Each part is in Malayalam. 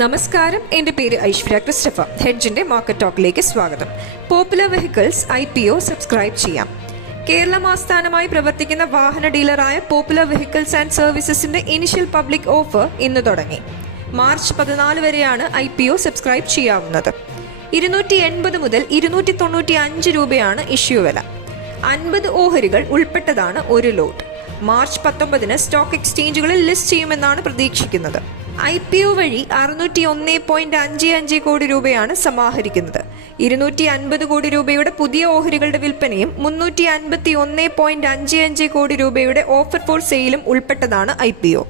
നമസ്കാരം. എന്റെ പേര് ഐശ്വര്യ ക്രിസ്റ്റഫ. ഹെഡ്ജിന്റെ മാർക്കറ്റ് ടോക്കിലേക്ക് സ്വാഗതം. Popular vehicles I P O subscribe ചെയ്യാം. കേരളം ആസ്ഥാനമായി പ്രവർത്തിക്കുന്ന വാഹന ഡീലറായ പോപ്പുലർ വെഹിക്കിൾസ് ആൻഡ് സർവീസസിന്റെ ഇനിഷ്യൽ പബ്ലിക് ഓഫർ ഇന്ന് തുടങ്ങി. മാർച്ച് പതിനാല് വരെയാണ് ഐ പി ഒ സബ്സ്ക്രൈബ് ചെയ്യാവുന്നത്. ഇരുന്നൂറ്റി എൺപത് മുതൽ ഇരുന്നൂറ്റി തൊണ്ണൂറ്റി അഞ്ച് രൂപയാണ് ഇഷ്യൂ വില. അൻപത് ഓഹരികൾ ഉൾപ്പെട്ടതാണ് ഒരു ലോട്ട് മാർച്ച് പത്തൊമ്പതിന് സ്റ്റോക്ക് എക്സ്ചേഞ്ചുകളിൽ ലിസ്റ്റ് ചെയ്യുമെന്നാണ് പ്രതീക്ഷിക്കുന്നത്. ഐ പി ഒ വഴി അറുന്നൂറ്റി ഒന്ന് പോയിന്റ് അഞ്ച് അഞ്ച് കോടി രൂപയാണ് സമാഹരിക്കുന്നത്. ഇരുന്നൂറ്റി അൻപത് കോടി രൂപയുടെ പുതിയ ഓഹരികളുടെ വിൽപ്പനയും മുന്നൂറ്റി അൻപത്തി ഒന്ന് പോയിന്റ് അഞ്ച് അഞ്ച് കോടി രൂപയുടെ ഓഫർ ഫോർ സെയിലും ഉൾപ്പെട്ടതാണ് I P O.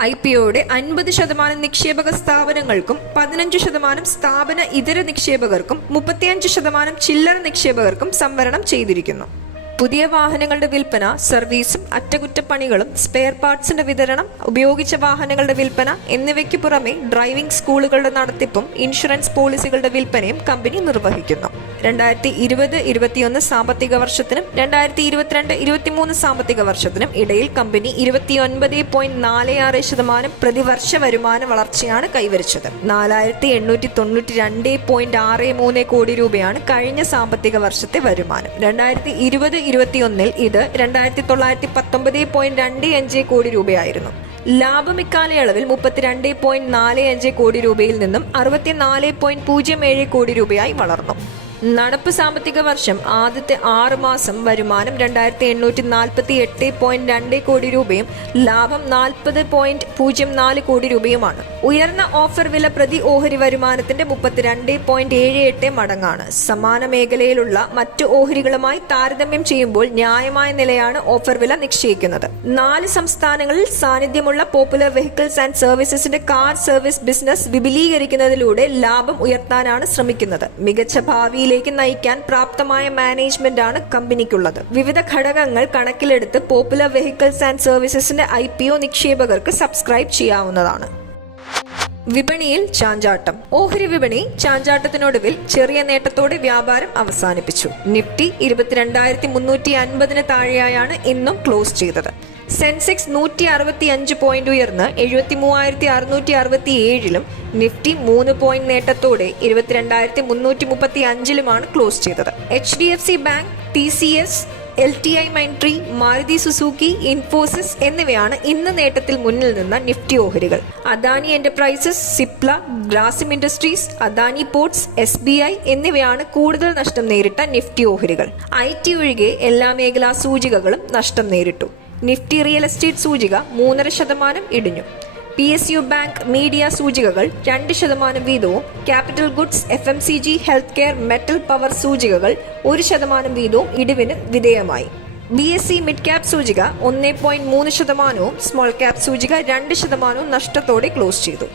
I P ഒയുടെ അൻപത് ശതമാനം നിക്ഷേപക സ്ഥാപനങ്ങൾക്കും പതിനഞ്ച് ശതമാനം സ്ഥാപന ഇതര നിക്ഷേപകർക്കും മുപ്പത്തിയഞ്ച് ശതമാനം ചില്ലറ നിക്ഷേപകർക്കും സംവരണം ചെയ്തിരിക്കുന്നു. പുതിയ വാഹനങ്ങളുടെ വിൽപ്പന സർവീസും അറ്റകുറ്റപ്പണികളും സ്പെയർ പാർട്സിന്റെ വിതരണം ഉപയോഗിച്ച വാഹനങ്ങളുടെ വിൽപ്പന എന്നിവയ്ക്ക് പുറമെ ഡ്രൈവിംഗ് സ്കൂളുകളുടെ നടത്തിപ്പും ഇൻഷുറൻസ് പോളിസികളുടെ വിൽപ്പനയും കമ്പനി നിർവഹിക്കുന്നു. രണ്ടായിരത്തി ഇരുപത് ഇരുപത്തിയൊന്ന് സാമ്പത്തിക വർഷത്തിനും രണ്ടായിരത്തി ഇരുപത്തിരണ്ട് ഇരുപത്തിമൂന്ന് സാമ്പത്തിക വർഷത്തിനും ഇടയിൽ കമ്പനി ഇരുപത്തിയൊൻപത് പോയിന്റ് നാല് ആറ് ശതമാനം പ്രതിവർഷ വരുമാന വളർച്ചയാണ് കൈവരിച്ചത്. നാലായിരത്തി എണ്ണൂറ്റി തൊണ്ണൂറ്റി രണ്ട് പോയിന്റ് ആറ് മൂന്ന് കോടി രൂപയാണ് കഴിഞ്ഞ സാമ്പത്തിക വർഷത്തെ വരുമാനം. രണ്ടായിരത്തി ഇരുപത് ഇരുപത്തിയൊന്നിൽ ഇത് രണ്ടായിരത്തി തൊള്ളായിരത്തി പത്തൊമ്പത് പോയിന്റ് രണ്ട് അഞ്ച് കോടി രൂപയായിരുന്നു. ലാഭം ഇക്കാലയളവിൽ മുപ്പത്തിരണ്ട് പോയിന്റ് നാല് അഞ്ച് കോടി രൂപയിൽ നിന്നും അറുപത്തിനാല് പോയിന്റ് പൂജ്യം ഏഴ് കോടി രൂപയായി വളർന്നു. നടപ്പ് സാമ്പത്തിക വർഷം ആദ്യത്തെ ആറ് മാസം വരുമാനം രണ്ടായിരത്തി എണ്ണൂറ്റി നാൽപ്പത്തി എട്ട് പോയിന്റ് രണ്ട് കോടി രൂപയും ലാഭം നാൽപ്പത് പോയിന്റ് പൂജ്യം നാല് കോടി രൂപയുമാണ്. ഉയർന്ന ഓഫർ വില പ്രതി ഓഹരി വരുമാനത്തിന്റെ മുപ്പത്തിരണ്ട് പോയിന്റ് ഏഴ് എട്ട് മടങ്ങാണ്. സമാന മേഖലയിലുള്ള മറ്റ് ഓഹരികളുമായി താരതമ്യം ചെയ്യുമ്പോൾ ന്യായമായ നിലയാണ് ഓഫർ വില നിശ്ചയിക്കുന്നത്. നാല് സംസ്ഥാനങ്ങളിൽ സാന്നിധ്യമുള്ള പോപ്പുലർ വെഹിക്കിൾസ് ആൻഡ് സർവീസസിന്റെ കാർ സർവീസ് ബിസിനസ് വിപുലീകരിക്കുന്നതിലൂടെ ലാഭം ഉയർത്താനാണ് ശ്രമിക്കുന്നത്. മികച്ച ഭാവിയിലേക്ക് നയിക്കാൻ പ്രാപ്തമായ മാനേജ്മെന്റാണ് കമ്പനിക്കുള്ളത്. വിവിധ ഘടകങ്ങൾ കണക്കിലെടുത്ത് പോപ്പുലർ വെഹിക്കിൾസ് ആൻഡ് സർവീസസിന്റെ ഐ നിക്ഷേപകർക്ക് സബ്സ്ക്രൈബ് ചെയ്യാവുന്നതാണ്. വിപണിയിൽ ചാഞ്ചാട്ടം. ഓഹരി വിപണി ചാഞ്ചാട്ടത്തിനൊടുവിൽ ചെറിയ നേട്ടത്തോടെ വ്യാപാരം അവസാനിപ്പിച്ചു. നിഫ്റ്റി ഇരുപത്തിരണ്ടായിരത്തി മുന്നൂറ്റി അൻപതിന് താഴെയായാണ് ഇന്നും ക്ലോസ് ചെയ്തത്. സെൻസെക്സ് നൂറ്റി അറുപത്തി അഞ്ച് പോയിന്റ് ഉയർന്ന് എഴുപത്തി മൂവായിരത്തി അറുന്നൂറ്റി അറുപത്തി ഏഴിലും നിഫ്റ്റി മൂന്ന് പോയിന്റ് നേട്ടത്തോടെ ഇരുപത്തിരണ്ടായിരത്തി മുന്നൂറ്റി മുപ്പത്തി അഞ്ചിലുമാണ് ക്ലോസ് ചെയ്തത് H D F C bank T C S L T I Mindtree Maruti Suzuki Infosys എന്നിവയാണ് ഇന്ന് നേട്ടത്തിൽ മുന്നിൽ നിന്ന നിഫ്റ്റി ഓഹരികൾ. Adani Enterprises Cipla Grasim Industries Adani Ports S B I എന്നിവയാണ് കൂടുതൽ നഷ്ടം നേരിട്ട നിഫ്റ്റി ഓഹരികൾ. ഐ ടി ഒഴികെ എല്ലാ മേഖലാ സൂചികകളും നഷ്ടം നേരിട്ടു. നിഫ്റ്റി റിയൽ എസ്റ്റേറ്റ് സൂചിക മൂന്നര ശതമാനം ഇടിഞ്ഞു. P S U bank media സൂചികകൾ രണ്ട് ശതമാനം വീതവും capital goods F M C G health care metal power സൂചികകൾ ഒരു ശതമാനം വീതവും ഇടിവിന് വിധേയമായി. B S C mid cap സൂചിക ഒന്ന് പോയിന്റ് മൂന്ന് ശതമാനവും സ്മോൾ ക്യാപ് സൂചിക രണ്ട് ശതമാനവും നഷ്ടത്തോടെ ക്ലോസ് ചെയ്തു.